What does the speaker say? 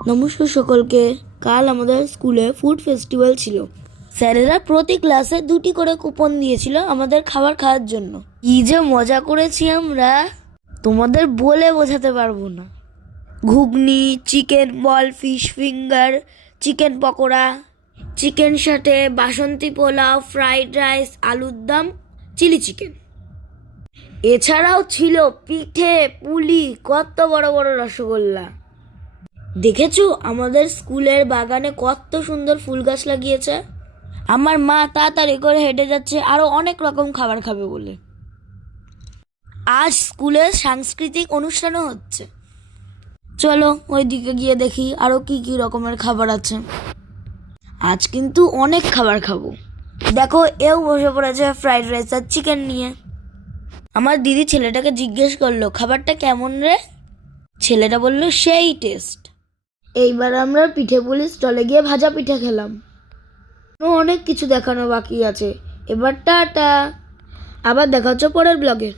নমস্কার সকলকে। কাল আমাদের স্কুলে ফুড ফেস্টিভ্যাল ছিল। স্যারেরা প্রতি ক্লাসে 2টি করে কুপন দিয়েছিল আমাদের খাবার খাওয়ার জন্য। কি যে মজা করেছি আমরা, তোমাদের বলে বোঝাতে পারবো না। Ghugni, chicken ball, fish finger, chicken pakora, chicken satay, basanti pulao, fried rice, আলুর দম, চিলি চিকেন। এছাড়াও ছিল পিঠে, পুলি, কত বড় বড় রসগোল্লা। দেখেছো আমাদের স্কুলের বাগানে কত সুন্দর ফুল গাছ লাগিয়েছে। আমার মা তাড়াতাড়ি করে হেঁটে যাচ্ছে আরো অনেক রকম খাবার খাবে বলে। আজ স্কুলে সাংস্কৃতিক অনুষ্ঠানও হচ্ছে। চলো ওইদিকে গিয়ে দেখি আরো কি কি রকমের খাবার আছে। আজ কিন্তু অনেক খাবার খাবো। দেখো এও বসে পড়েছে ফ্রাইড রাইস আর চিকেন নিয়ে। আমার দিদি ছেলেটাকে জিজ্ঞেস করলো খাবারটা কেমন রে। ছেলেটা বলল সেই টেস্ট। এইবার আমরা পিঠে পুলি স্টলে গিয়ে ভাজা পিঠে খেলাম। অনেক কিছু দেখানো বাকি আছে। এবার টাটা, আবার দেখা হচ্ছে পরের ব্লগে।